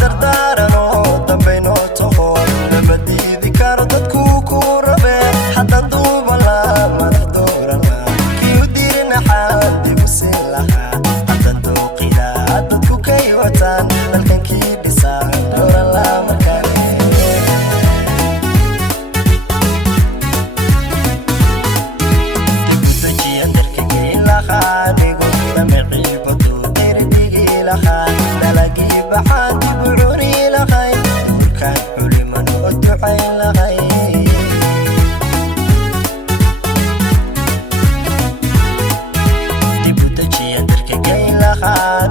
dardaarano dambayno taho lama diidi karo dadku ku rabe haddaan duuba la madax doorana kii u dirin axaan dib u siin lahaa haddaan dooqida dadku kay wataan dalkankii dhisaan dooran la markale dib u dejiya dalka geyn lahaa dhigo damicii badu derdigi lahaa dalagii baxaan dib u cuni lahay duurkaan xuliman oo ducayn lahay dib u dejiya dalka geyn lahaa